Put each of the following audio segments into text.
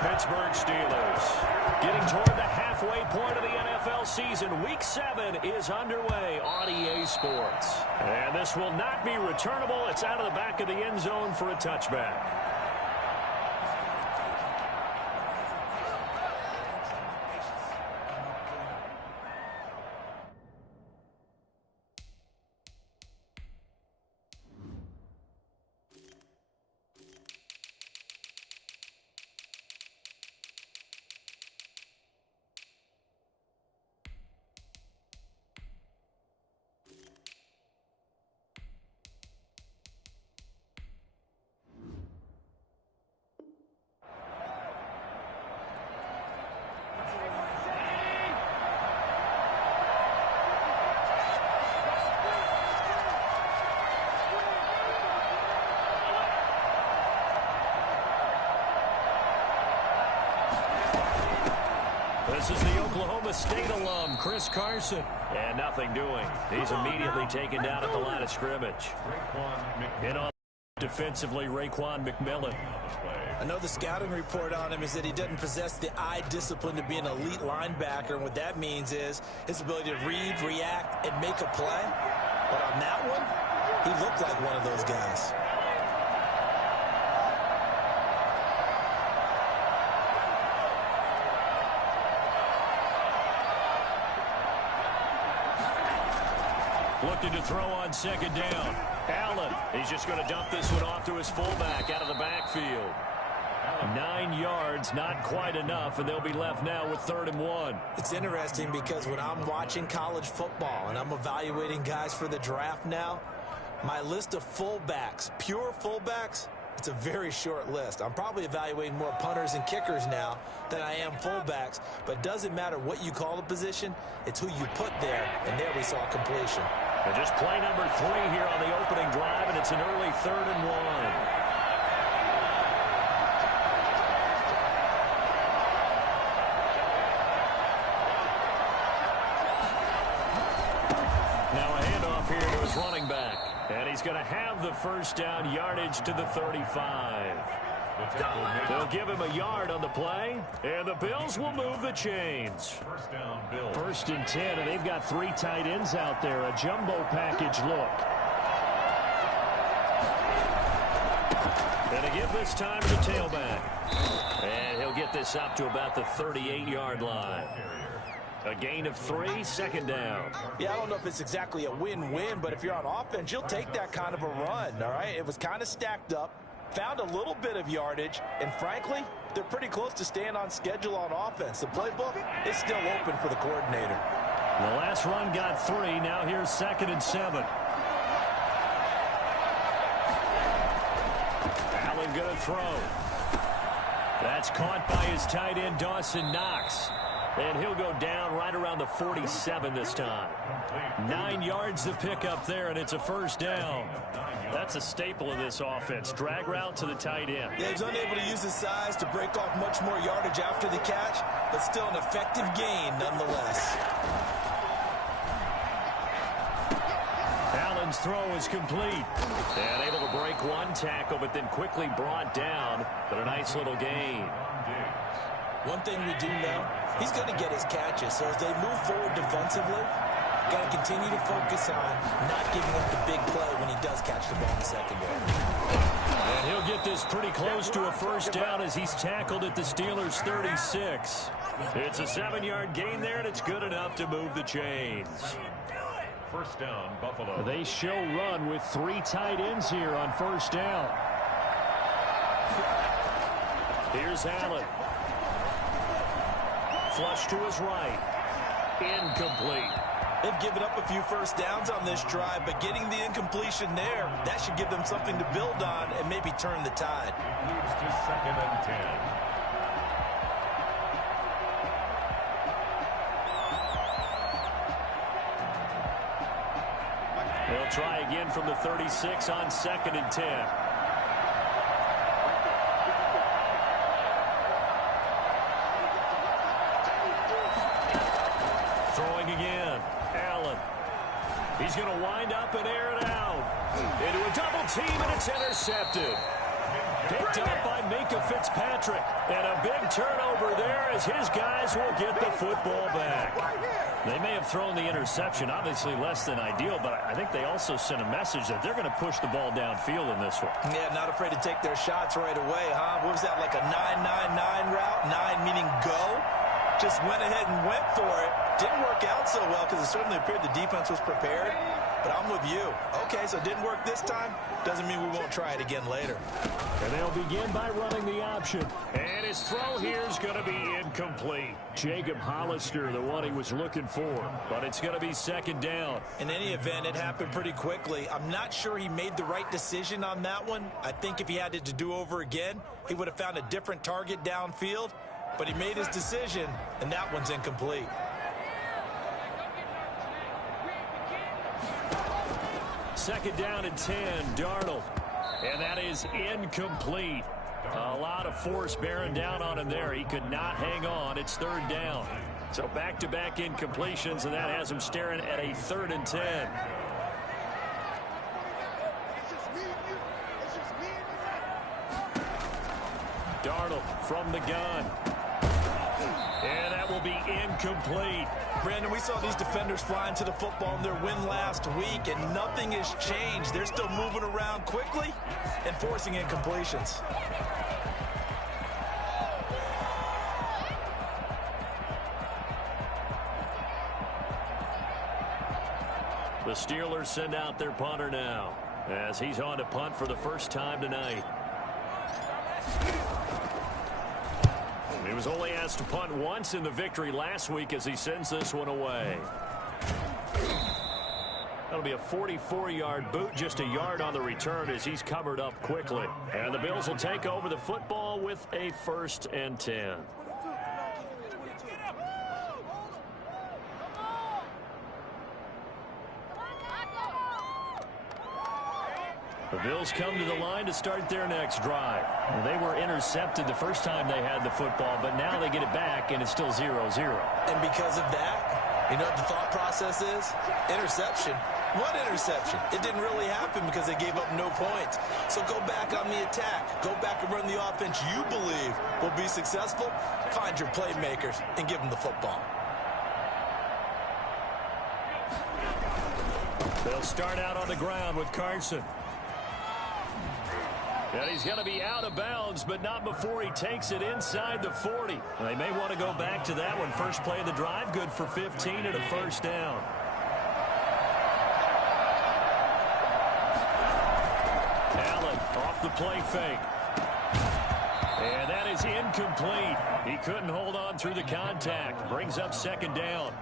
Pittsburgh Steelers. Getting toward the halfway point of the NFL season. Week 7 is underway on EA Sports. And this will not be returnable. It's out of the back of the end zone for a touchback. This is the Oklahoma State alum, Chris Carson. And nothing doing. He's immediately taken down at the line of scrimmage. In on defensively, Raekwon McMillan. I know the scouting report on him is that he doesn't possess the eye discipline to be an elite linebacker. And what that means is his ability to read, react, and make a play. But on that one, he looked like one of those guys. Looking to throw on second down. Allen, he's just going to dump this one off to his fullback out of the backfield. 9 yards, not quite enough, and they'll be left now with 3rd and 1. It's interesting because when I'm watching college football and I'm evaluating guys for the draft now, my list of fullbacks, pure fullbacks, it's a very short list. I'm probably evaluating more punters and kickers now than I am fullbacks, but it doesn't matter what you call the position, it's who you put there, and there we saw completion. And just play number 3 here on the opening drive, and it's an early 3rd and 1. Now a handoff here to his running back. And he's going to have the first down, yardage to the 35. They'll give him a yard on the play, and the Bills will move the chains. First down, Bills. 1st and 10, and they've got 3 tight ends out there. A jumbo package look. And to give this time to the tailback. And he'll get this up to about the 38-yard line. A gain of 3, 2nd down. Yeah, I don't know if it's exactly a win-win, but if you're on offense, you'll take that kind of a run, all right? It was kind of stacked up, found a little bit of yardage, and frankly, they're pretty close to staying on schedule on offense. The playbook is still open for the coordinator. The last run got 3. Now here's 2nd and 7. Allen going to throw. That's caught by his tight end, Dawson Knox. And he'll go down right around the 47 this time. 9 yards to pick up there, and it's a first down. That's a staple of this offense. Drag route to the tight end. Yeah, he's unable to use his size to break off much more yardage after the catch, but still an effective gain nonetheless. Allen's throw is complete. And able to break one tackle, but then quickly brought down. But a nice little gain. One thing we do know, he's going to get his catches. So as they move forward defensively, got to continue to focus on not giving up the big play when he does catch the ball in the secondary. And he'll get this pretty close to a first down as he's tackled at the Steelers' 36. It's a 7-yard gain there, and it's good enough to move the chains. First down, Buffalo. They show run with 3 tight ends here on first down. Here's Allen. Flush to his right. Incomplete. They've given up a few first downs on this drive, but getting the incompletion there, that should give them something to build on and maybe turn the tide. Moves to 2nd and 10. They'll try again from the 36 on 2nd and 10. Throwing again. Allen. He's going to wind up and air it out. Into a double team, and it's intercepted. Picked up by Minka Fitzpatrick. And a big turnover there as his guys will get the football back. They may have thrown the interception, obviously less than ideal, but I think they also sent a message that they're going to push the ball downfield in this one. Yeah, not afraid to take their shots right away, huh? What was that, like a 9-9-9 route? 9 meaning go? Just went ahead and went for it. Didn't work out so well because it certainly appeared the defense was prepared. But I'm with you. Okay, so it didn't work this time. Doesn't mean we won't try it again later. And they'll begin by running the option. And his throw here is going to be incomplete. Jacob Hollister, the one he was looking for. But it's going to be second down. In any event, it happened pretty quickly. I'm not sure he made the right decision on that one. I think if he had it to do over again, he would have found a different target downfield. But he made his decision, and that one's incomplete. Second down and 10, Darnold. And that is incomplete. A lot of force bearing down on him there. He could not hang on. It's third down. So back-to-back incompletions, and that has him staring at a 3rd and 10. Darnold from the gun. And that will be incomplete. Brandon, we saw these defenders flying to the football in their win last week, and nothing has changed. They're still moving around quickly and forcing incompletions. The Steelers send out their punter now as he's on to punt for the first time tonight. He was only asked to punt once in the victory last week as he sends this one away. That'll be a 44-yard boot, just a yard on the return as he's covered up quickly. And the Bills will take over the football with a 1st and 10. The Bills come to the line to start their next drive. They were intercepted the first time they had the football, but now they get it back, and it's still 0-0. And because of that, you know what the thought process is? Interception. What interception? It didn't really happen because they gave up no points. So go back on the attack. Go back and run the offense you believe will be successful. Find your playmakers and give them the football. They'll start out on the ground with Carson. And he's going to be out of bounds, but not before he takes it inside the 40. They may want to go back to that one. First play of the drive, good for 15 and a 1st down. Allen off the play fake. And that is incomplete. He couldn't hold on through the contact. Brings up 2nd down.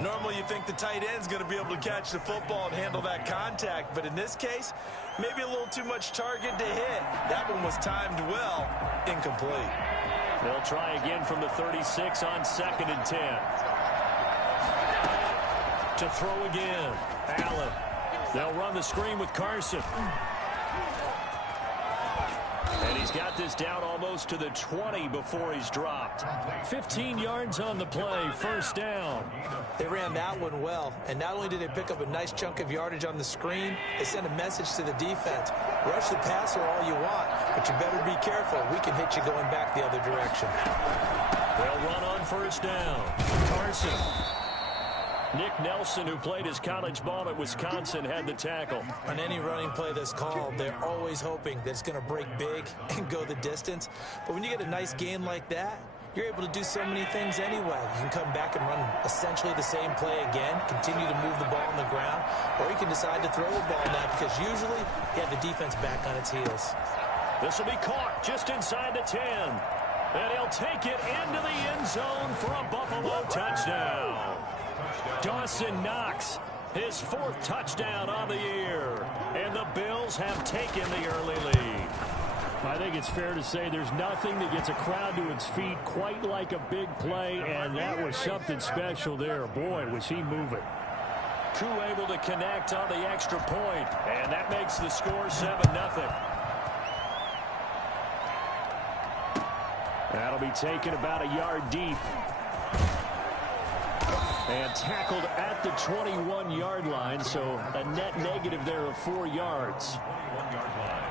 Normally you think the tight end's going to be able to catch the football and handle that contact, but in this case, maybe a little too much target to hit. That one was timed well. Incomplete. They'll try again from the 36 on 2nd and 10. To throw again. Allen. They'll run the screen with Carson. And he's got this down almost to the 20 before he's dropped. 15 yards on the play, 1st down. They ran that one well, and not only did they pick up a nice chunk of yardage on the screen, they sent a message to the defense. Rush the passer all you want, but you better be careful. We can hit you going back the other direction. They'll run on 1st down. Carson. Nick Nelson, who played his college ball at Wisconsin, had the tackle. On any running play that's called, they're always hoping that it's going to break big and go the distance. But when you get a nice gain like that, you're able to do so many things anyway. You can come back and run essentially the same play again, continue to move the ball on the ground, or you can decide to throw the ball now because usually you have the defense back on its heels. This will be caught just inside the 10. And he'll take it into the end zone for a Buffalo touchdown. Dawson Knox, his 4th touchdown on the year. And the Bills have taken the early lead. I think it's fair to say there's nothing that gets a crowd to its feet quite like a big play, and that was something special there. Boy, was he moving. Koo able to connect on the extra point, and that makes the score 7-0. That'll be taken about a yard deep. And tackled at the 21-yard line, so a net negative there of 4 yards. 21-yard line.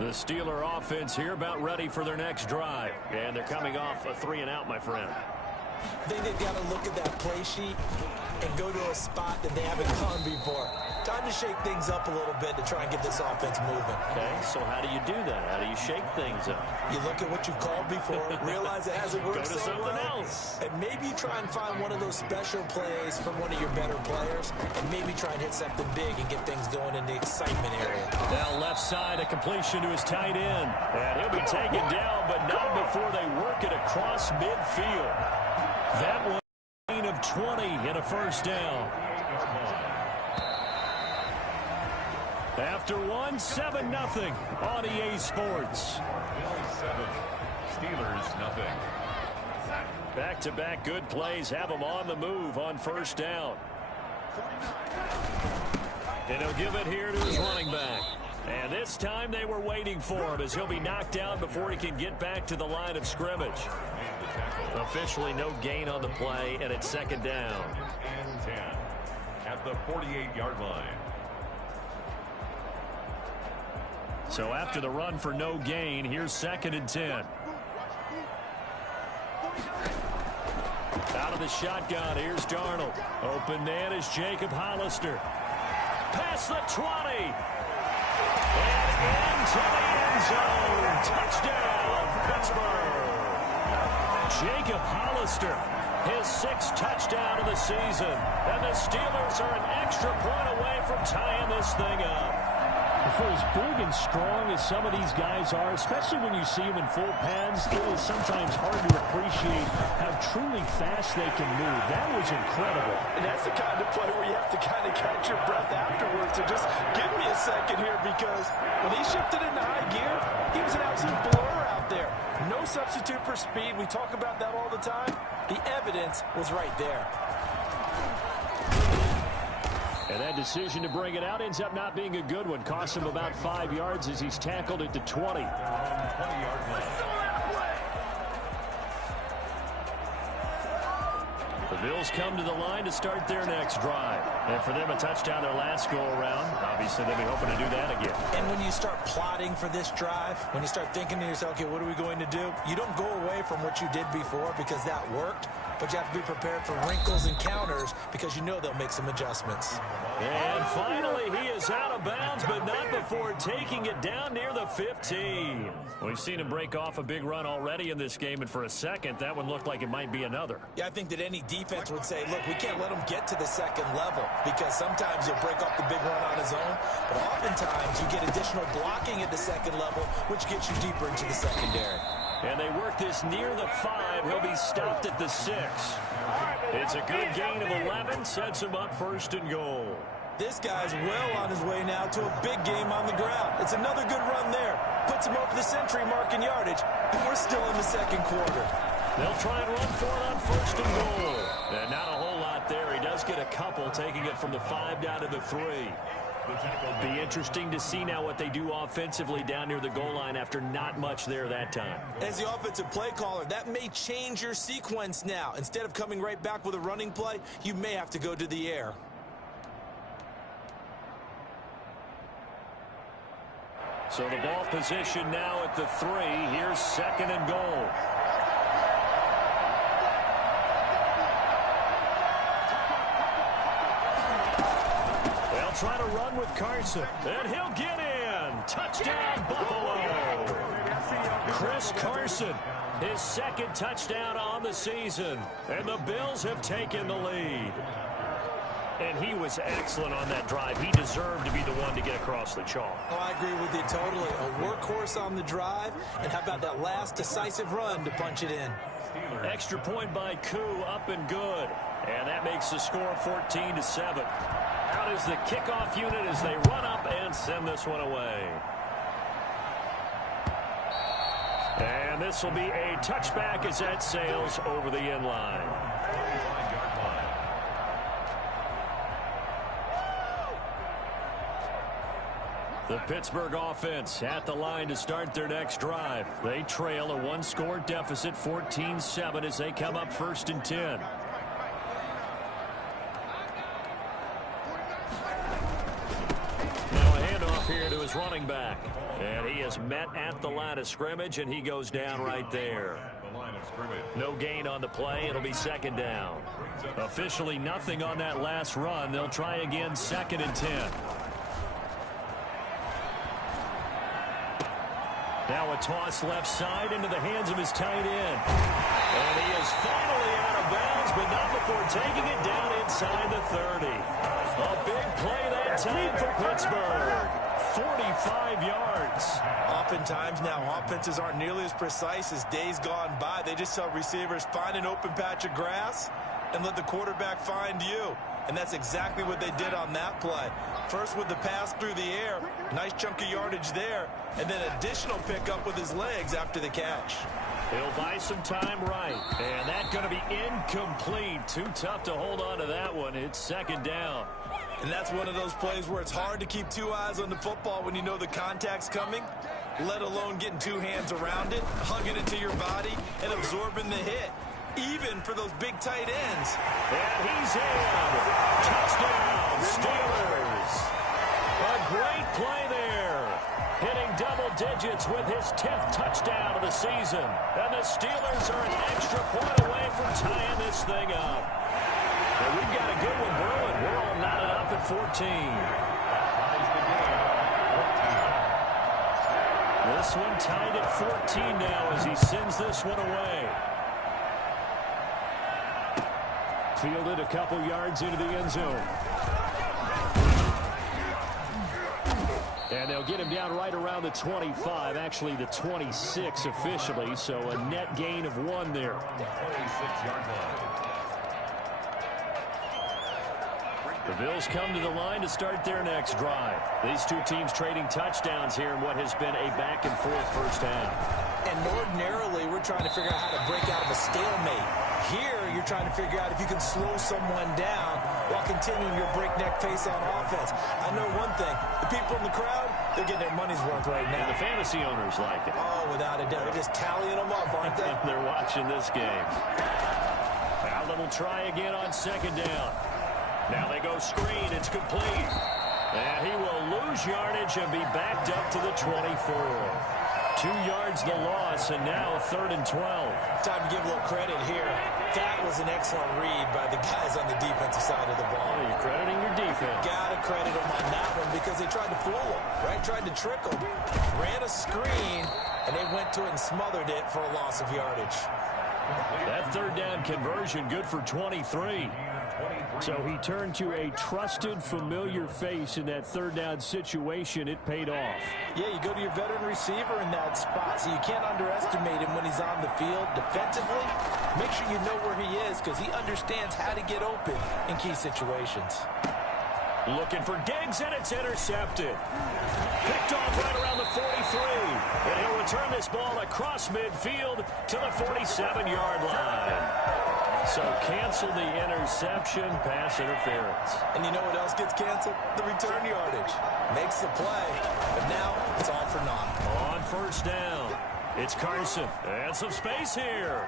The Steeler offense here about ready for their next drive. And they're coming off a 3-and-out, my friend. I think they've got to look at that play sheet and go to a spot that they haven't gone before. Time to shake things up a little bit to try and get this offense moving. Okay, so how do you do that? How do you shake things up? You look at what you called before, realize it hasn't worked Go to so something well, else. and maybe you try and find one of those special plays from one of your better players, and maybe try and hit something big and get things going in the excitement area. Now left side, a completion to his tight end. And he'll be taken down, but not before they work it across midfield. That one gain of 20 and a first down. After 7-0 on EA Sports. Bills 7, Steelers nothing. Back-to-back good plays have him on the move on first down. And he'll give it here to his running back. And this time they were waiting for him as he'll be knocked down before he can get back to the line of scrimmage. Officially no gain on the play, and it's second down. And 10 at the 48-yard line. So after the run for no gain, here's 2nd and 10. Out of the shotgun, here's Darnold. Open man is Jacob Hollister. Past the 20. And into the end zone. Touchdown, Pittsburgh. Jacob Hollister, his 6th touchdown of the season. And the Steelers are an extra point away from tying this thing up. For as big and strong as some of these guys are, especially when you see them in full pads, it is sometimes hard to appreciate how truly fast they can move. That was incredible. And that's the kind of play where you have to kind of catch your breath afterwards. So just give me a second here, because when he shifted into high gear, he was an absolute blur out there. No substitute for speed. We talk about that all the time. The evidence was right there. And that decision to bring it out ends up not being a good one. Costs him about 5 yards as he's tackled at the 20. 20-yard line. The Bills come to the line to start their next drive. And for them, a touchdown their last go-around. Obviously, they'll be hoping to do that again. And when you start plotting for this drive, when you start thinking to yourself, okay, what are we going to do? You don't go away from what you did before because that worked, but you have to be prepared for wrinkles and counters because you know they'll make some adjustments. And finally, he is out of bounds, but not before taking it down near the 15. We've seen him break off a big run already in this game, and for a second, that one looked like it might be another. Yeah, I think that any defense would say, look, we can't let him get to the second level because sometimes he'll break off the big run on his own, but oftentimes you get additional blocking at the second level, which gets you deeper into the secondary. And they work this near the 5. He'll be stopped at the 6. It's a good gain of 11, sets him up 1st and goal. This guy's well on his way now to a big game on the ground. It's another good run there. Puts him over the century mark in yardage, and we're still in the second quarter. They'll try and run for it on 1st and goal. And not a whole lot there. He does get a couple, taking it from the 5 down to the 3. Be interesting to see now what they do offensively down near the goal line after not much there that time. As the offensive play caller, that may change your sequence now. Instead of coming right back with a running play, you may have to go to the air. So the ball position now at the 3. Here's 2nd and goal. Try to run with Carson, and he'll get in. Touchdown, Buffalo. Chris Carson, his 2nd touchdown on the season, and the Bills have taken the lead. And he was excellent on that drive. He deserved to be the one to get across the chalk. Oh, I agree with you totally. A workhorse on the drive, and how about that last decisive run to punch it in? Extra point by Koo, up and good. And that makes the score 14-7. Out is the kickoff unit as they run up and send this one away. And this will be a touchback as that sails over the end line. The Pittsburgh offense at the line to start their next drive. They trail a 1-score deficit, 14-7, as they come up 1st and 10. here to his running back. And he is met at the line of scrimmage, and he goes down right there. No gain on the play. It'll be second down. Officially nothing on that last run. They'll try again, 2nd and 10. Now a toss left side into the hands of his tight end. And he is finally out of bounds, but not before taking it down inside the 30. A big play that time for Pittsburgh. 45 yards. Oftentimes now, offenses aren't nearly as precise as days gone by. They just tell receivers, find an open patch of grass and let the quarterback find you. And that's exactly what they did on that play. First with the pass through the air, nice chunk of yardage there, and then additional pickup with his legs after the catch. He'll buy some time right, and that's going to be incomplete. Too tough to hold on to that one. It's second down. And that's one of those plays where it's hard to keep two eyes on the football when you know the contact's coming, let alone getting two hands around it, hugging it to your body, and absorbing the hit, even for those big tight ends. And he's in. Touchdown, Steelers. A great play there. Hitting double digits with his 10th touchdown of the season. And the Steelers are an extra point away from tying this thing up. And we've got a good one brewing. We're all knotted up at 14. This one tied at 14 now as he sends this one away. Fielded a couple yards into the end zone. And they'll get him down right around the 25, actually the 26 officially, so a net gain of 1 there. 26-yard line. The Bills come to the line to start their next drive. These two teams trading touchdowns here in what has been a back-and-forth first half. And ordinarily, we're trying to figure out how to break out of a stalemate. Here, you're trying to figure out if you can slow someone down while continuing your breakneck pace on offense. I know one thing. The people in the crowd, they're getting their money's worth right now. And the fantasy owners like it. Oh, without a doubt. They're just tallying them up, aren't they? They're watching this game. Allen will try again on second down. Now they go screen. It's complete. And he will lose yardage and be backed up to the 24. 2 yards the loss, and now 3rd and 12. Time to give a little credit here. That was an excellent read by the guys on the defensive side of the ball. Oh, you're crediting your defense. Gotta credit them on that one because they tried to fool them, right? Tried to trick them. Ran a screen, and they went to it and smothered it for a loss of yardage. That 3rd down conversion good for 23. So he turned to a trusted, familiar face in that 3rd down situation. It paid off. Yeah, you go to your veteran receiver in that spot, so you can't underestimate him when he's on the field defensively. Make sure you know where he is because he understands how to get open in key situations. Looking for Diggs, and it's intercepted. Picked off right around the 43. And he'll return this ball across midfield to the 47-yard line. So cancel the interception, pass interference. And you know what else gets canceled? The return yardage. Makes the play, but now it's all for naught. On first down, it's Carson. And some space here.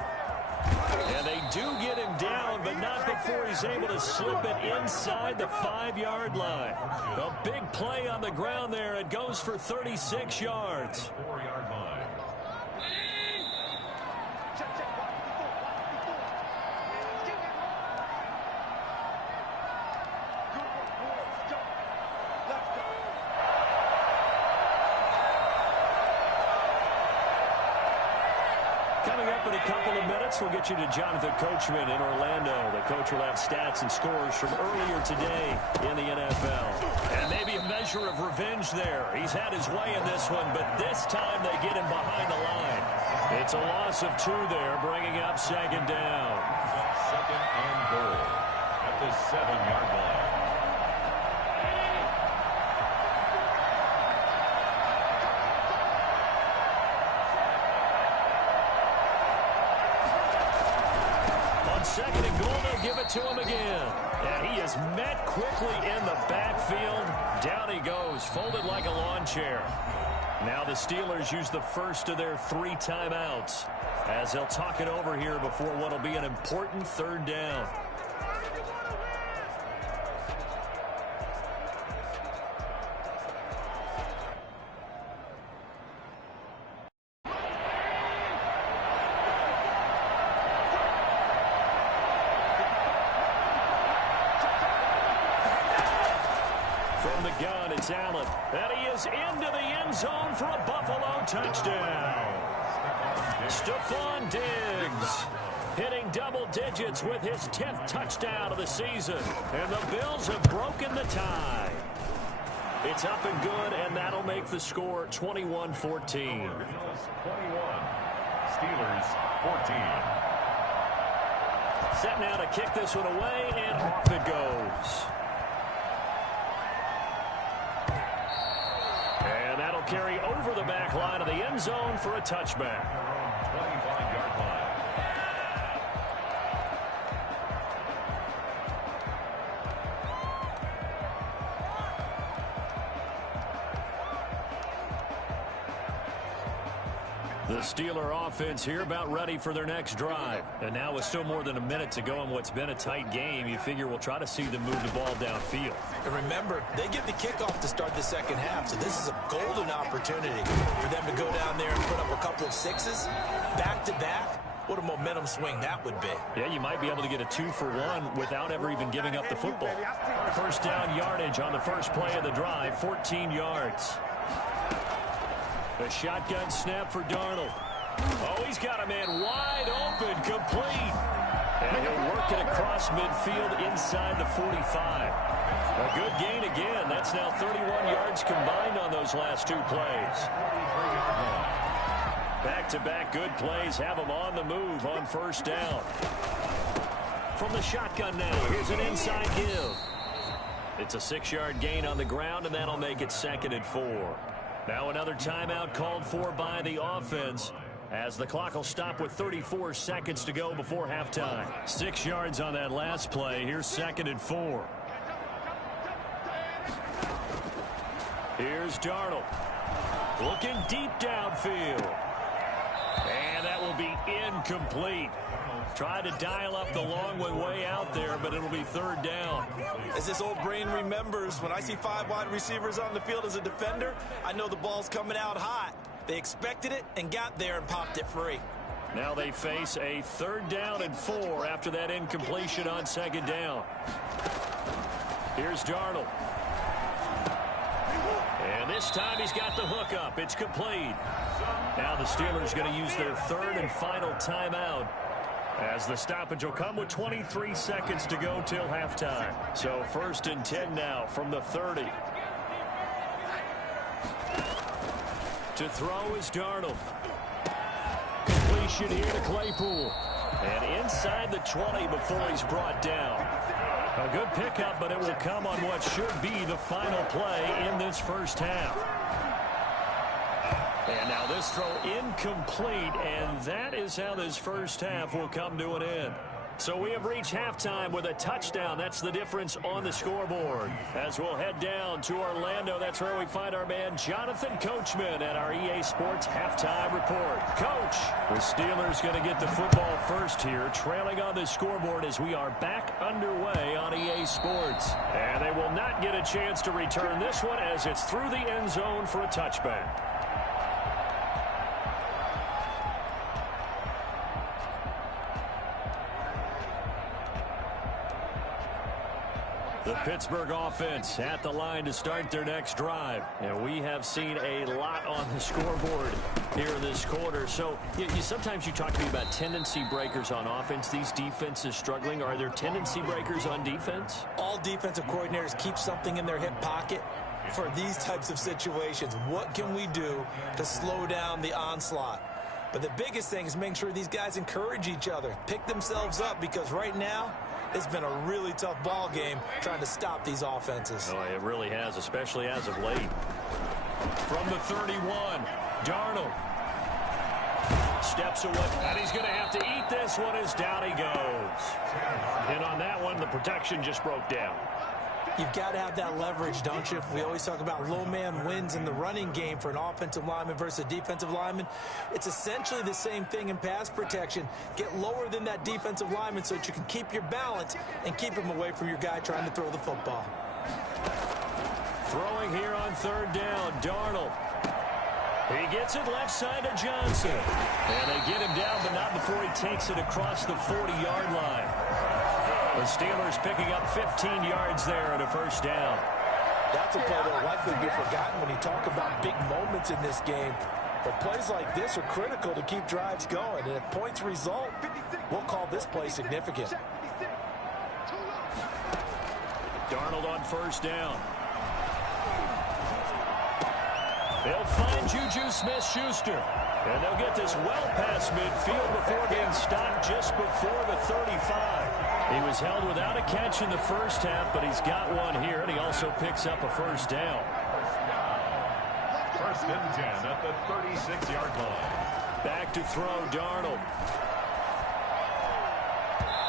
And they do get him down, but not before he's able to slip it inside the 5-yard line. A big play on the ground there. It goes for 36 yards. 4-yard line. Coming up in a couple of minutes, we'll get you to Jonathan Coachman in Orlando. The coach will have stats and scores from earlier today in the NFL. And maybe a measure of revenge there. He's had his way in this one, but this time they get him behind the line. It's a loss of 2 there, bringing up second down. 2nd and goal at the 7-yard line. Second and goal, they'll give it to him again. And he is met quickly in the backfield. Down he goes, folded like a lawn chair. Now the Steelers use the first of their 3 timeouts as they'll talk it over here before what will be an important 3rd down. the gun. It's Allen. And he is into the end zone for a Buffalo touchdown. Stephon Diggs hitting double digits with his 10th touchdown of the season. And the Bills have broken the tie. It's up and good, and that'll make the score 21-14. 21. Steelers 14. Set now to kick this one away, and off it goes. And that'll carry over the back line of the end zone for a touchback. 25-yard line. The Steeler offense here about ready for their next drive. And now with still more than a minute to go in what's been a tight game, you figure we'll try to see them move the ball downfield. And remember, they get the kickoff to start the second half, so this is a golden opportunity for them to go down there and put up a couple of sixes back-to-back. What a momentum swing that would be. Yeah, you might be able to get a 2-for-1 without ever even giving up the football. First down yardage on the first play of the drive, 14 yards. A shotgun snap for Darnold. Oh, he's got a man wide open, complete. And he'll work it across midfield inside the 45. A good gain again. That's now 31 yards combined on those last two plays. Back-to-back good plays have him on the move on first down. From the shotgun now, here's an inside give. It's a 6-yard gain on the ground, and that'll make it 2nd and 4. Now another timeout called for by the offense as the clock will stop with 34 seconds to go before halftime. 6 yards on that last play. Here's 2nd and 4. Here's Darnold. Looking deep downfield. And that will be incomplete. Tried to dial up the long one way out there, but it'll be 3rd down. As this old brain remembers, when I see 5 wide receivers on the field as a defender, I know the ball's coming out hot. They expected it and got there and popped it free. Now they face a 3rd down and 4 after that incompletion on 2nd down. Here's Darnold. And this time he's got the hook up. It's complete. Now the Steelers going to use their 3rd and final timeout, as the stoppage will come with 23 seconds to go till halftime. So 1st and 10 now from the 30. To throw is Darnold. Completion here to Claypool. And inside the 20 before he's brought down. A good pickup, but it will come on what should be the final play in this first half. And now this throw incomplete, and that is how this first half will come to an end. So we have reached halftime with a touchdown. That's the difference on the scoreboard. As we'll head down to Orlando, that's where we find our man Jonathan Coachman at our EA Sports Halftime Report. Coach, the Steelers going to get the football first here, trailing on the scoreboard as we are back underway on EA Sports. And they will not get a chance to return this one as it's through the end zone for a touchback. The Pittsburgh offense at the line to start their next drive. And we have seen a lot on the scoreboard here in this quarter. So sometimes you talk to me about tendency breakers on offense. These defenses struggling. Are there tendency breakers on defense? All defensive coordinators keep something in their hip pocket for these types of situations. What can we do to slow down the onslaught? But the biggest thing is making sure these guys encourage each other, pick themselves up, because right now, it's been a really tough ball game trying to stop these offenses. Oh, it really has, especially as of late. From the 31, Darnold steps away, and he's going to have to eat this one as down he goes. And on that one, the protection just broke down. You've got to have that leverage, don't you? We always talk about low man wins in the running game for an offensive lineman versus a defensive lineman. It's essentially the same thing in pass protection. Get lower than that defensive lineman so that you can keep your balance and keep him away from your guy trying to throw the football. Throwing here on 3rd down, Darnold. He gets it left side to Johnson. And they get him down, but not before he takes it across the 40-yard line. The Steelers picking up 15 yards there at a first down. That's a play that will likely be forgotten when you talk about big moments in this game. But plays like this are critical to keep drives going. And if points result, we'll call this play significant. Darnold on first down. They'll find Juju Smith-Schuster. And they'll get this well past midfield before being stopped just before the 35. He was held without a catch in the first half, but he's got one here, and he also picks up a first down. First and 10 at the 36-yard line. Back to throw, Darnold.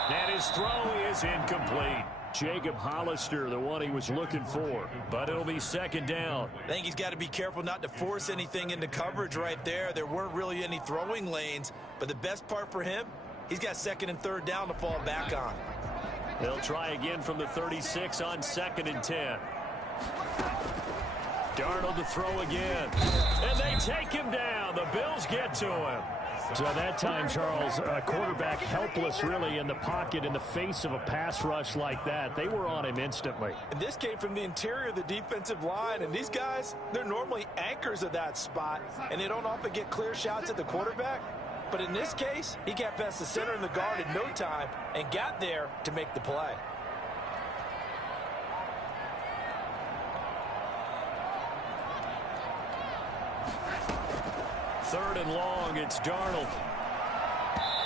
And his throw is incomplete. Jacob Hollister, the one he was looking for. But it'll be second down. I think he's got to be careful not to force anything into coverage right there. There weren't really any throwing lanes. But the best part for him, he's got second and third down to fall back on. They'll try again from the 36 on second and 10. Darnold to throw again. And they take him down. The Bills get to him. So that time, Charles, a quarterback helpless really in the pocket in the face of a pass rush like that. They were on him instantly. And this came from the interior of the defensive line. And these guys, they're normally anchors of that spot. And they don't often get clear shots at the quarterback. But in this case, he got past the center and the guard in no time and got there to make the play. Third and long, it's Darnold.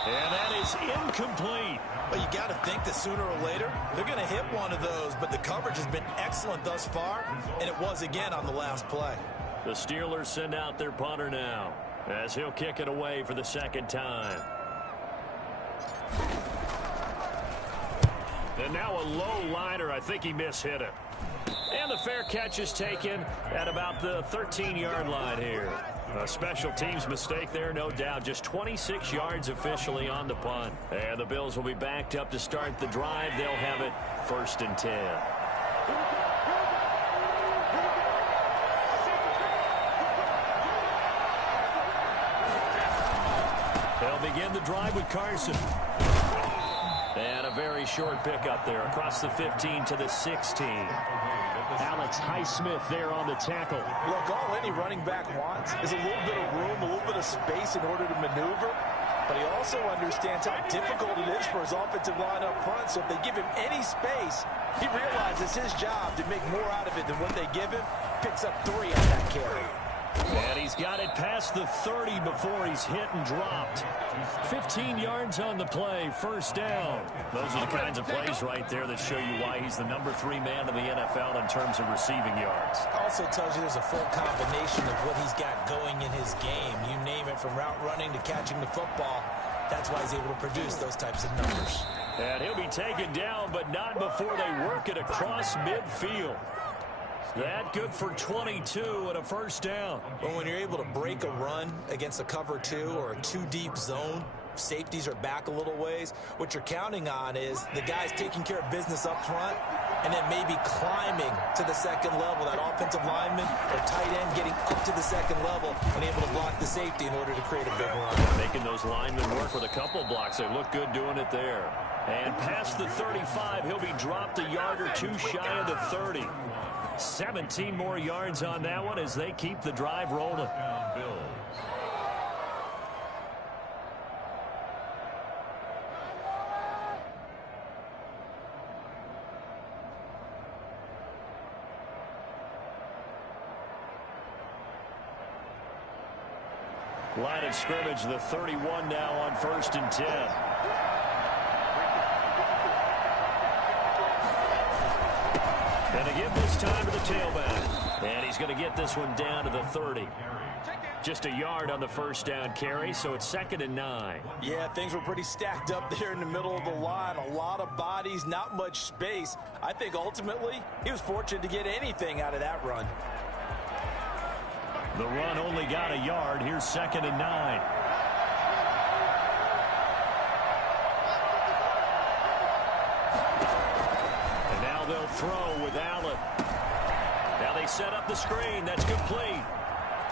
And that is incomplete. But you got to think that sooner or later, they're going to hit one of those. But the coverage has been excellent thus far, and it was again on the last play. The Steelers send out their punter now, as he'll kick it away for the second time. And now a low liner. I think he mishit it. And the fair catch is taken at about the 13-yard line here. A special teams mistake there, no doubt. Just 26 yards officially on the punt. And the Bills will be backed up to start the drive. They'll have it first and 10. They'll begin the drive with Carson. And a very short pickup there across the 15 to the 16. Alex Highsmith there on the tackle. Look, all any running back wants is a little bit of room, a little bit of space in order to maneuver. But he also understands how difficult it is for his offensive line up front. So if they give him any space, he realizes his job to make more out of it than what they give him. Picks up 3 on that carry. And he's got it past the 30 before he's hit and dropped. 15 yards on the play, first down. Those are the kinds of plays right there that show you why he's the number 3 man in the NFL in terms of receiving yards. Also tells you there's a full combination of what he's got going in his game. You name it, from route running to catching the football. That's why he's able to produce those types of numbers. And he'll be taken down, but not before they work it across midfield. That good for 22 and a first down. But when you're able to break a run against a cover 2 or a 2-deep zone, safeties are back a little ways. What you're counting on is the guys taking care of business up front and then maybe climbing to the second level. That offensive lineman or tight end getting up to the second level and able to block the safety in order to create a big run. Making those linemen work with a couple blocks. They look good doing it there. And past the 35, he'll be dropped a yard or 2 shy of the 30. 17 more yards on that one as they keep the drive rolling. Line of scrimmage, the 31 now on first and 10. And again this time to the tailback. And he's going to get this one down to the 30. Just a yard on the first down carry, so it's second and 9. Yeah, things were pretty stacked up there in the middle of the line. A lot of bodies, not much space. I think ultimately he was fortunate to get anything out of that run. The run only got a yard. Here's second and 9. And now they'll throw with Allen. Now they set up the screen. That's complete.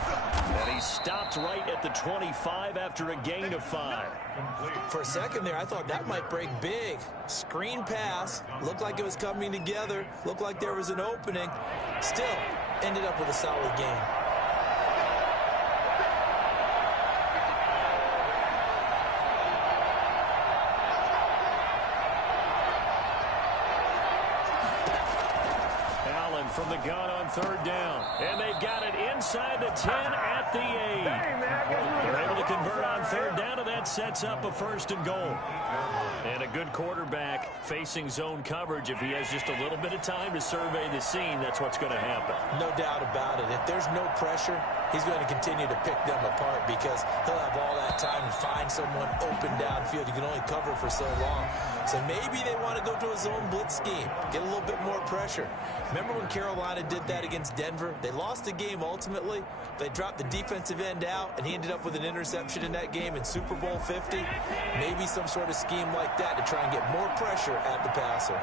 And he stopped right at the 25 after a gain of 5. For a second there, I thought that might break big. Screen pass. Looked like it was coming together. Looked like there was an opening. Still, ended up with a solid game. From the gun on 3rd down. And they've got it inside the 10 at the 8. They're able to convert on 3rd down, and that sets up a 1st and goal. And a good quarterback facing zone coverage. If he has just a little bit of time to survey the scene, that's what's going to happen. No doubt about it. If there's no pressure, he's going to continue to pick them apart because he'll have all that time to find someone open downfield. You can only cover for so long. So maybe they want to go to a zone blitz scheme, get a little bit more pressure. Remember when Carolina did that against Denver? They lost the game ultimately. They dropped the defensive end out, and he ended up with an interception in that game in Super Bowl 50. Maybe some sort of scheme like that to try and get more pressure at the passer.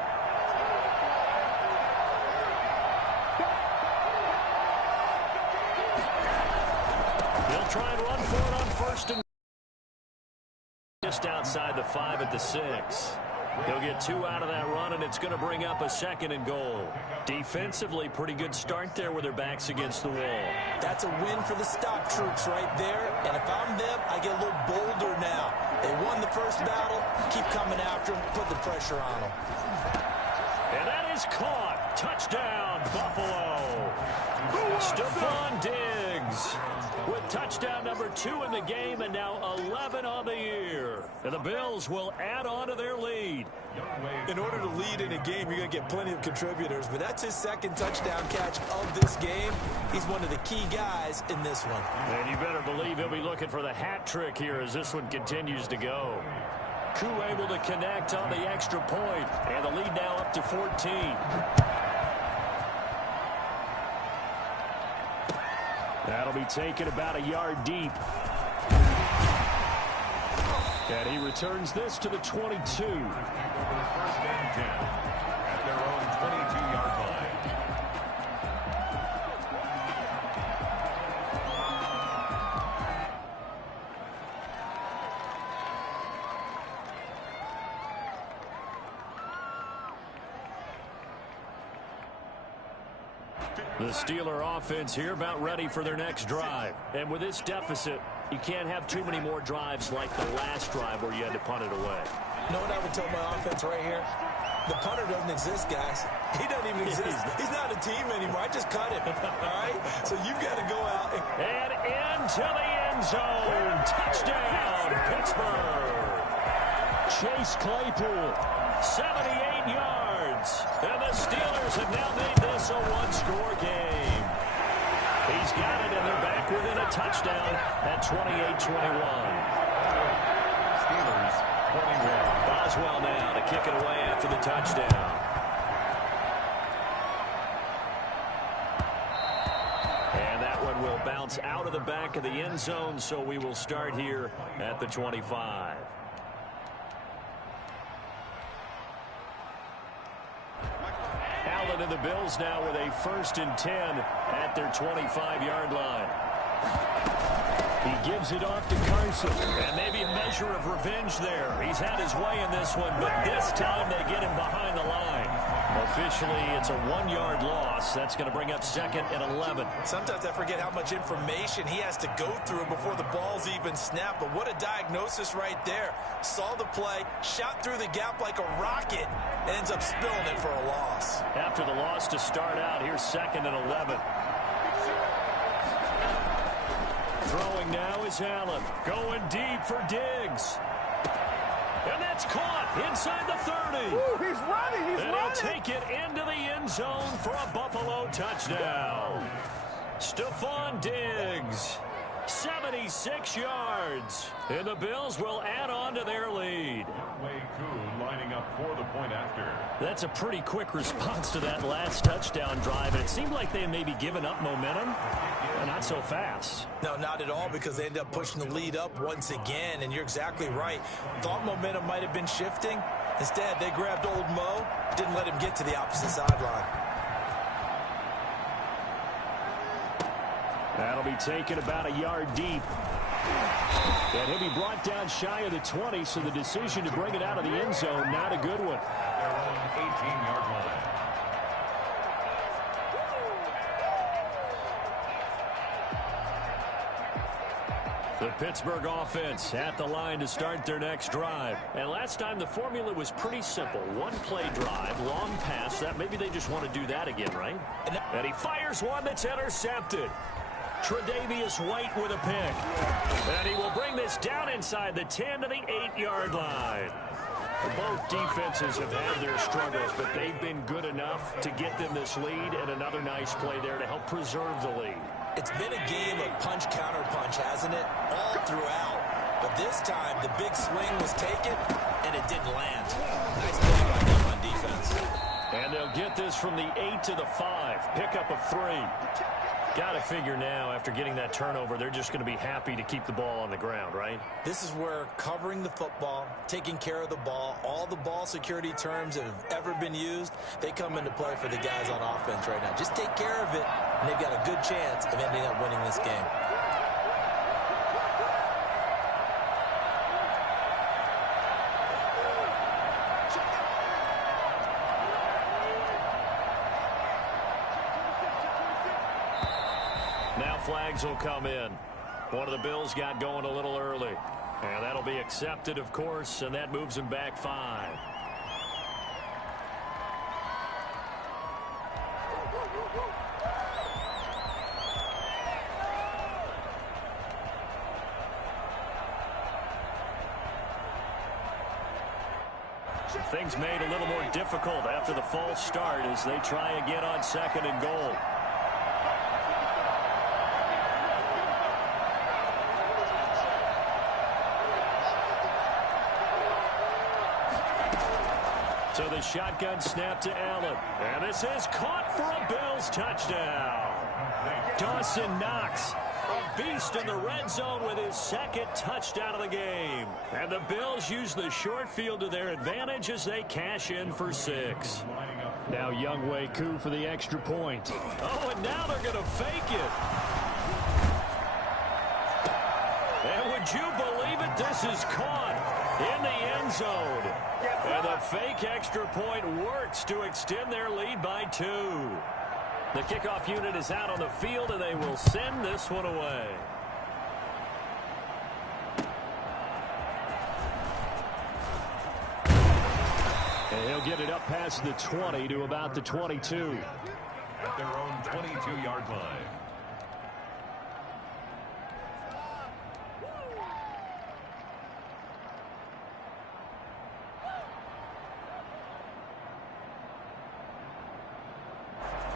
They'll try and run for it on 1st and just outside the 5 at the 6. He'll get 2 out of that run, and it's going to bring up a 2nd and goal. Defensively, pretty good start there with their backs against the wall. That's a win for the stock troops right there. And if I'm them, I get a little bolder now. They won the first battle. Keep coming after them. Put the pressure on them. And that is caught. Touchdown, Buffalo. Stephon Diggs with touchdown number 2 in the game, and now 11 on the year. And the Bills will add on to their lead. In order to lead in a game, you're going to get plenty of contributors, but that's his 2nd touchdown catch of this game. He's one of the key guys in this one. And you better believe he'll be looking for the hat trick here as this one continues to go. Koo able to connect on the extra point, and the lead now up to 14. That'll be taken about a yard deep. And he returns this to the 22. 1st and 10 at their own 22-yard line. The Steeler offense here about ready for their next drive. And with this deficit, you can't have too many more drives like the last drive where you had to punt it away. You know what I would tell my offense right here? The punter doesn't exist, guys. He doesn't even exist. He's not a team anymore. I just cut him. All right? So you've got to go out. And into the end zone. Touchdown, Pittsburgh. Chase Claypool, 78 yards. And the Steelers have now made this a one-score game. He's got it, and they're back within a touchdown at 28-21. Steelers 21. Boswell now to kick it away after the touchdown. And that one will bounce out of the back of the end zone, so we will start here at the 25. Allen and the Bills now with a 1st and 10 at their 25-yard line. He gives it off to Carson, and maybe a measure of revenge there. He's had his way in this one, but this time they get him behind the line. Officially, it's a 1-yard loss. That's going to bring up 2nd and 11. Sometimes I forget how much information he has to go through before the ball's even snapped, but what a diagnosis right there. Saw the play, shot through the gap like a rocket, and ends up spilling it for a loss. After the loss to start out, here's 2nd and 11. Throwing now is Allen. Going deep for Diggs. And that's caught inside the 30. Ooh, he's running. And he'll take it into the end zone for a Buffalo touchdown. Stephon Diggs, 76 yards. And the Bills will add on to their lead. Koo lining up for the point after. That's a pretty quick response to that last touchdown drive. And it seemed like they had maybe given up momentum. Not so fast. No, not at all, because they end up pushing the lead up once again, and you're exactly right. Thought momentum might have been shifting. Instead, they grabbed old Mo, didn't let him get to the opposite sideline. That'll be taken about a yard deep. And he'll be brought down shy of the 20, so the decision to bring it out of the end zone, not a good one. Their own 18-yard line. The Pittsburgh offense at the line to start their next drive. And last time the formula was pretty simple. One play drive, long pass. That maybe they just want to do that again, right? And he fires one that's intercepted. Tre'Davious White with a pick. And he will bring this down inside the 10 to the 8-yard line. Both defenses have had their struggles, but they've been good enough to get them this lead, and another nice play there to help preserve the lead. It's been a game of punch-counter-punch, hasn't it? All throughout. But this time, the big swing was taken, and it didn't land. Nice play by them on defense. And they'll get this from the 8 to the 5. Pickup of 3. Got to figure now, after getting that turnover, they're just going to be happy to keep the ball on the ground, right? This is where covering the football, taking care of the ball, all the ball security terms that have ever been used, they come into play for the guys on offense right now. Just take care of it, and they've got a good chance of ending up winning this game. Now flags will come in. One of the Bills got going a little early. And that'll be accepted, of course, and that moves them back 5. Things made a little more difficult after the false start as they try again on 2nd and goal. So the shotgun snap to Allen. And this is caught for a Bills touchdown. Dawson Knox, a beast in the red zone with his 2nd touchdown of the game. And the Bills use the short field to their advantage as they cash in for 6. Now Younghoe Koo for the extra point. Oh, and now they're going to fake it. And would you believe it? This is caught in the end zone. And the fake extra point works to extend their lead by 2. The kickoff unit is out on the field, and they will send this one away. And he'll get it up past the 20 to about the 22. At their own 22-yard line.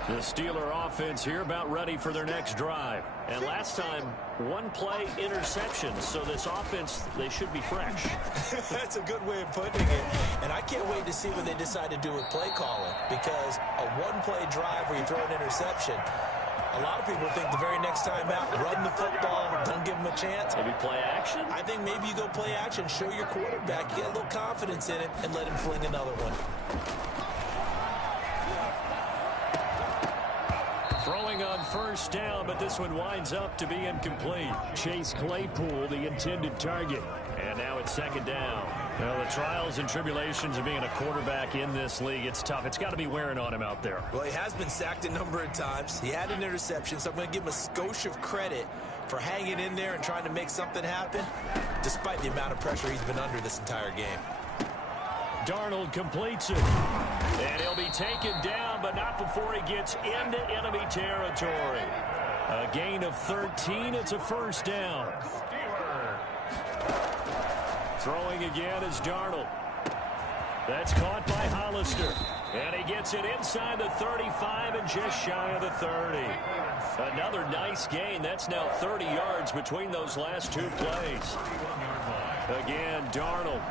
The Steeler offense here about ready for their next drive. And last time, one play interception. So this offense, they should be fresh. That's a good way of putting it. And I can't wait to see what they decide to do with play calling. Because a one-play drive where you throw an interception, a lot of people think the very next time out, run the football, don't give them a chance. Maybe play action? I think maybe you go play action, show your quarterback, get a little confidence in it, and let him fling another one. Throwing on 1st down, but this one winds up to be incomplete. Chase Claypool, the intended target. And now it's 2nd down. Well, the trials and tribulations of being a quarterback in this league, it's tough. It's got to be wearing on him out there. Well, he has been sacked a number of times. He had an interception, so I'm going to give him a skosh of credit for hanging in there and trying to make something happen, despite the amount of pressure he's been under this entire game. Darnold completes it. And he'll be taken down, but not before he gets into enemy territory. A gain of 13. It's a 1st down. Throwing again is Darnold. That's caught by Hollister. And he gets it inside the 35 and just shy of the 30. Another nice gain. That's now 30 yards between those last 2 plays. Again, Darnold.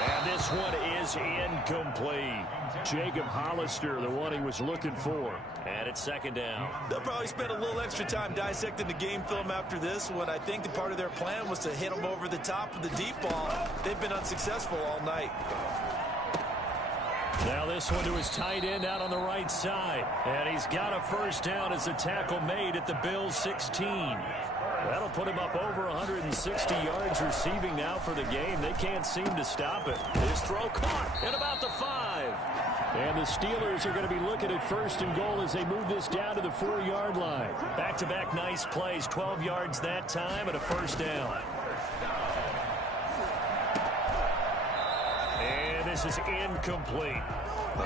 And this one is incomplete. Jacob Hollister, the one he was looking for. And it's 2nd down. They'll probably spend a little extra time dissecting the game film after this one. I think the part of their plan was to hit them over the top of the deep ball. They've been unsuccessful all night. Now this one to his tight end out on the right side. And he's got a first down as a tackle made at the Bills' 16. That'll put him up over 160 yards receiving now for the game. They can't seem to stop it. His throw caught at about the 5. And the Steelers are going to be looking at first and goal as they move this down to the 4-yard line. Back-to-back nice plays, 12 yards that time and a first down. And this is incomplete.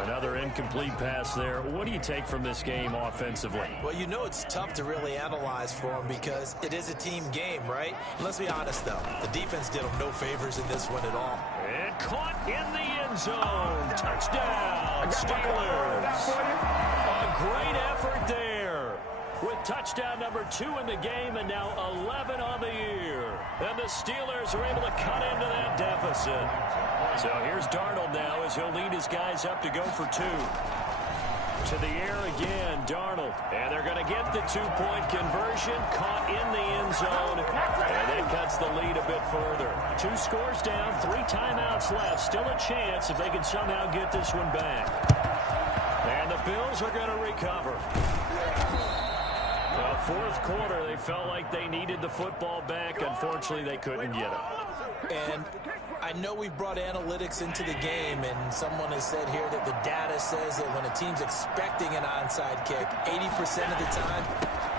Another incomplete pass there. What do you take from this game offensively? Well, you know it's tough to really analyze for them because it is a team game, right? Let's be honest, though. The defense did them no favors in this one at all. And caught in the end zone. Touchdown, Steelers. A great effort there. With touchdown number 2 in the game and now 11 on the year. And the Steelers are able to cut into that deficit. So here's Darnold now as he'll lead his guys up to go for 2. To the air again, Darnold. And they're going to get the 2-point conversion. Caught in the end zone. And that cuts the lead a bit further. 2 scores down, 3 timeouts left. Still a chance if they can somehow get this one back. And the Bills are going to recover. Fourth quarter, they felt like they needed the football back. Unfortunately, they couldn't get it. And I know we've brought analytics into the game, and someone has said here that the data says that when a team's expecting an onside kick, 80% of the time,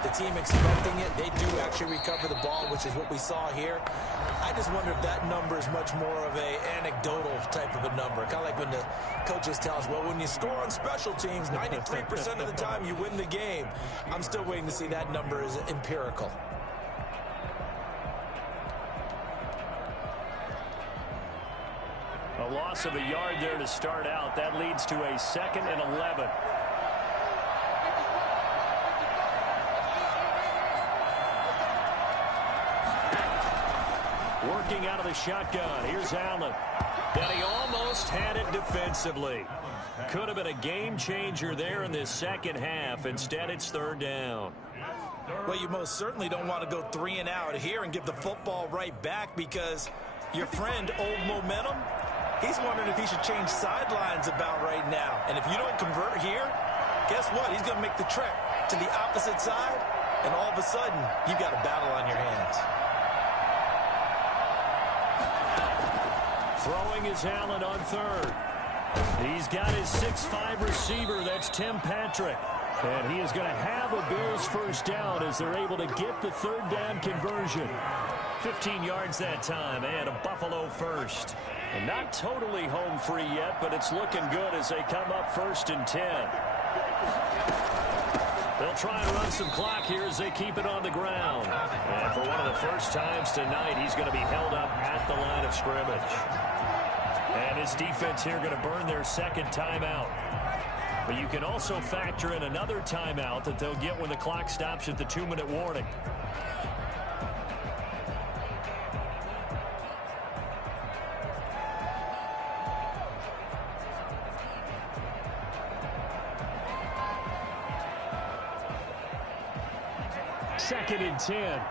the team expecting it, they do actually recover the ball, which is what we saw here. I just wonder if that number is much more of a anecdotal type of a number. Kind of like when the coaches tell us, well, when you score on special teams, 93% of the time you win the game. I'm still waiting to see that number is empirical. A loss of a yard there to start out. That leads to a 2nd and 11. Working out of the shotgun. Here's Allen. And he almost had it defensively. Could have been a game changer there in this second half. Instead, it's 3rd down. Well, you most certainly don't want to go 3 and out here and give the football right back because your friend, Old Momentum, he's wondering if he should change sidelines about right now. And if you don't convert here, guess what? He's going to make the trek to the opposite side, and all of a sudden, you've got a battle on your hands. Throwing is Allen on 3rd. He's got his 6'5 receiver. That's Tim Patrick. And he is going to have a Bills first down as they're able to get the 3rd down conversion. 15 yards that time and a Buffalo first. And not totally home free yet, but it's looking good as they come up 1st and 10. They'll try and run some clock here as they keep it on the ground. And for one of the first times tonight, he's going to be held up at the line of scrimmage. And his defense here going to burn their 2nd timeout. But you can also factor in another timeout that they'll get when the clock stops at the 2-minute warning. Second and 10.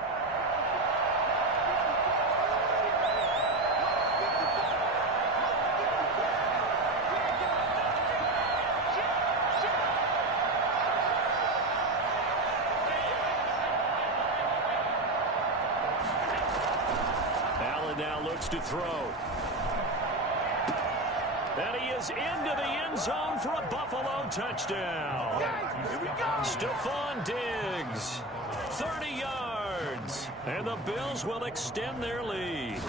Allen now looks to throw. And he is into the end zone for a Buffalo touchdown. Here we go. Stephon Diggs. 30 yards. And the Bills will extend their lead.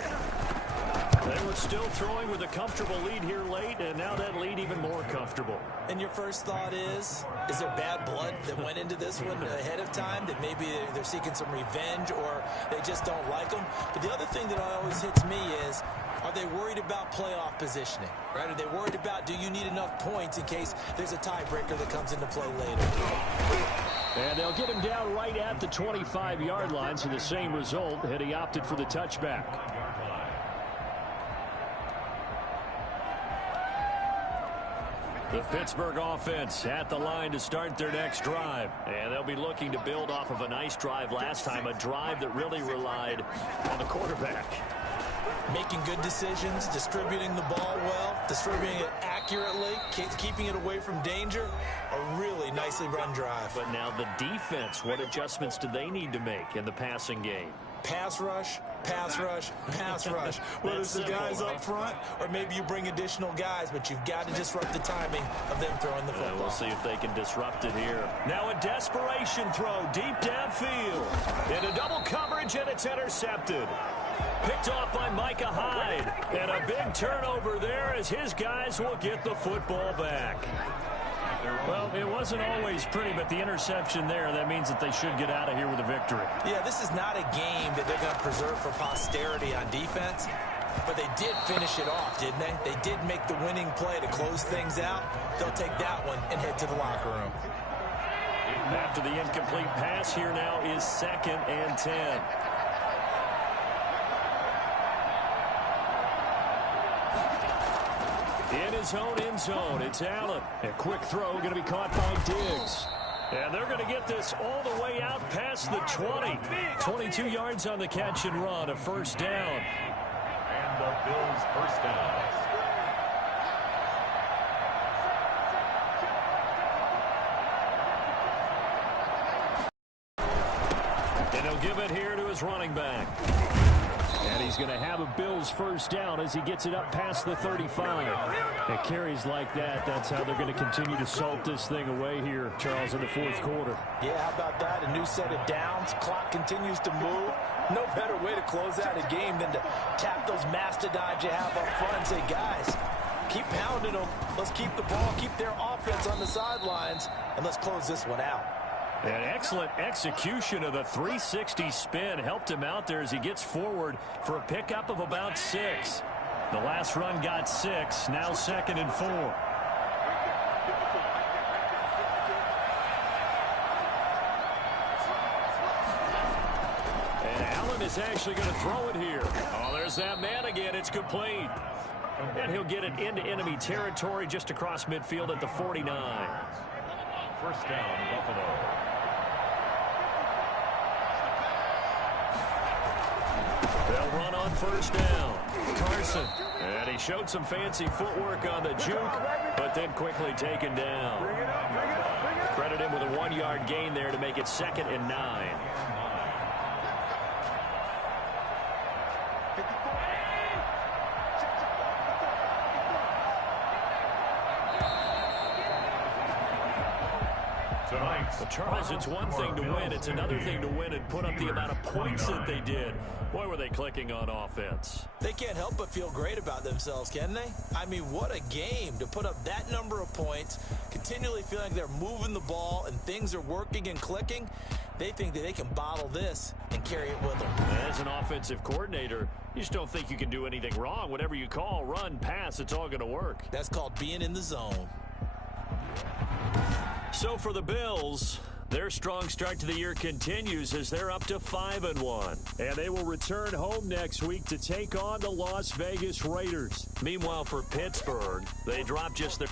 They were still throwing with a comfortable lead here late, and now that lead even more comfortable. And your first thought is there bad blood that went into this one ahead of time, that maybe they're seeking some revenge or they just don't like them? But the other thing that always hits me is, are they worried about playoff positioning, right? Are they worried about, do you need enough points in case there's a tiebreaker that comes into play later? And they'll get him down right at the 25-yard line, so the same result had he opted for the touchback. The Pittsburgh offense at the line to start their next drive. And they'll be looking to build off of a nice drive last time, a drive that really relied on the quarterback. Making good decisions, distributing the ball well, distributing it accurately, keeping it away from danger. A really nicely run drive. But now the defense, what adjustments do they need to make in the passing game? Pass rush, pass rush, pass rush. Whether it's the guys up front or maybe you bring additional guys, but you've got to disrupt the timing of them throwing the football. We'll see if they can disrupt it here. Now a desperation throw deep downfield. Into double coverage, and it's intercepted. Picked off by Micah Hyde. And a big turnover there as his guys will get the football back. Well, it wasn't always pretty, but the interception there, that means that they should get out of here with a victory. Yeah, this is not a game that they're going to preserve for posterity on defense, but they did finish it off, didn't they? They did make the winning play to close things out. They'll take that one and head to the locker room. After the incomplete pass, here now is 2nd and 10. In his own end zone, it's Allen. A quick throw going to be caught by Diggs. And they're going to get this all the way out past the 20. 22 yards on the catch and run, a first down. And the Bills first down. And he'll give it here to his running back. And he's going to have a Bills first down as he gets it up past the 35. It carries like that. That's how they're going to continue to salt this thing away here, Charles, in the fourth quarter. Yeah, how about that? A new set of downs. Clock continues to move. No better way to close out a game than to tap those mastodons you have up front and say, guys, keep pounding them. Let's keep the ball, keep their offense on the sidelines, and let's close this one out. An excellent execution of the 360 spin helped him out there as he gets forward for a pickup of about 6. The last run got 6, now 2nd and 4. And Allen is actually going to throw it here. Oh, there's that man again. It's complete. And he'll get it into enemy territory just across midfield at the 49. First down, Buffalo. They'll run on first down. Carson. And he showed some fancy footwork on the juke, but then quickly taken down. Credit him with a 1-yard gain there to make it 2nd and 9. Well, Charles, it's one thing to win. It's another thing to win and put up the amount of points that they did. Boy, were they clicking on offense. They can't help but feel great about themselves, can they? I mean, what a game to put up that number of points, continually feeling like they're moving the ball and things are working and clicking. They think that they can bottle this and carry it with them. As an offensive coordinator, you just don't think you can do anything wrong. Whatever you call, run, pass, it's all going to work. That's called being in the zone. So for the Bills, their strong start to the year continues as they're up to 5-1. And they will return home next week to take on the Las Vegas Raiders. Meanwhile, for Pittsburgh, they dropped just their